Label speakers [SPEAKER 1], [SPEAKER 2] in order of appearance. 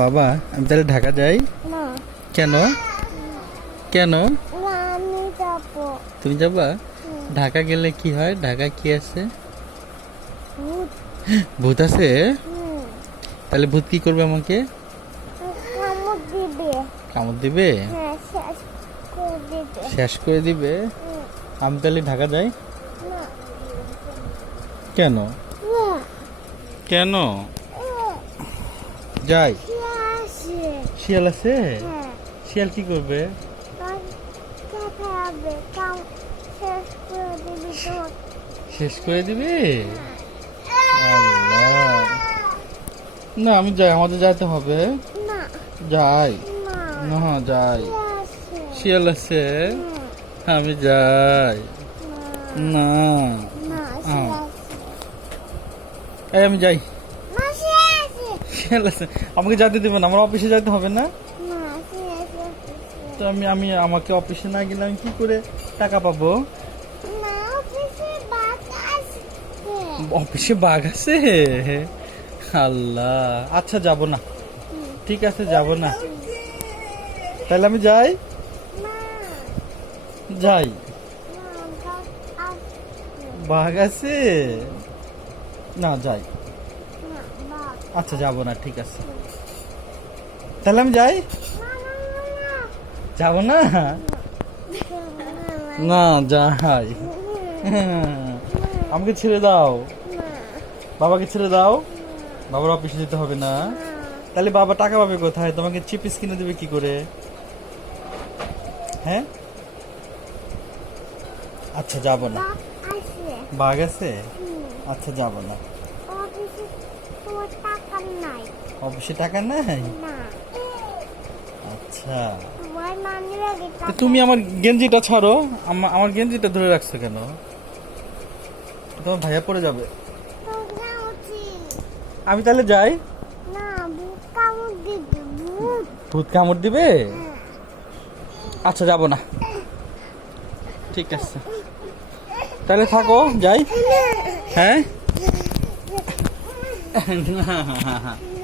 [SPEAKER 1] বাবা আমি তাহলে ঢাকা যাই? কেন? কেন? তুমি যাবা? ঢাকা গেলে কি হয়? ঢাকা কি আছে?
[SPEAKER 2] ভূত।
[SPEAKER 1] আছে? তাহলে ভূত কি করবে আমাকে?
[SPEAKER 2] কামড় দিবে। হ্যাঁ শেষ করে দিবে।
[SPEAKER 1] আমি তাহলে ঢাকা যাই? কেন? কেন? যাই। শিয়াল আছে।
[SPEAKER 2] হ্যাঁ।
[SPEAKER 1] শিয়াল কি করবে?
[SPEAKER 2] শেষ করে দিবি
[SPEAKER 1] দিবে? না আমি যাই আমাদের যাইতে হবে। যাই।
[SPEAKER 2] না।
[SPEAKER 1] যাই। শিয়াল আছে। আমি যাই।
[SPEAKER 2] না।
[SPEAKER 1] আমি যাই।
[SPEAKER 2] আসে
[SPEAKER 1] আছে আমাকে দেবে না আমার অফিসে যাইতে হবে না? তো আমি আমি আমাকে অফিসে না গেলে আমি কি করে টাকা পাবো?
[SPEAKER 2] অফিসে
[SPEAKER 1] বাঘ আছে। আল্লাহ আচ্ছা যাব না। ঠিক আছে যাব না। তাহলে আমি যাই? যাই। বাঘ আছে? না যাই। আচ্ছা যাব না, ঠিক আছে। তাহলে আমি যাই? যাব না? না, যাই। আমাকে ছেড়ে দাও। বাবাকে ছেড়ে দাও। বাবার অফিসে যেতে হবে না। তাহলে বাবা টাকা পাবে কোথায়? তোমাকে চিপিস কিনে দেবে কি করে? হ্যাঁ? আচ্ছা যাব না। বাঘ আছে? আচ্ছা যাব না।
[SPEAKER 2] তোমার টাকা নাই।
[SPEAKER 1] অফিসে টাকা নাই?
[SPEAKER 2] না।
[SPEAKER 1] আচ্ছা।
[SPEAKER 2] তোমার
[SPEAKER 1] তো তুমি আমার গেঞ্জিটা ছাড়ো। আমা- আমার গেঞ্জিটা ধরে রাখছো কেন? তোমার ভাইয়া পড়ে যাবে। আমি তাহলে যাই?
[SPEAKER 2] না ভূত কামড় দিবে হ্যাঁ।
[SPEAKER 1] আচ্ছা যাব না। ঠিক আছে। তাহলে থাকো যাই। হ্যাঁ? 嗯，哈哈哈哈哈。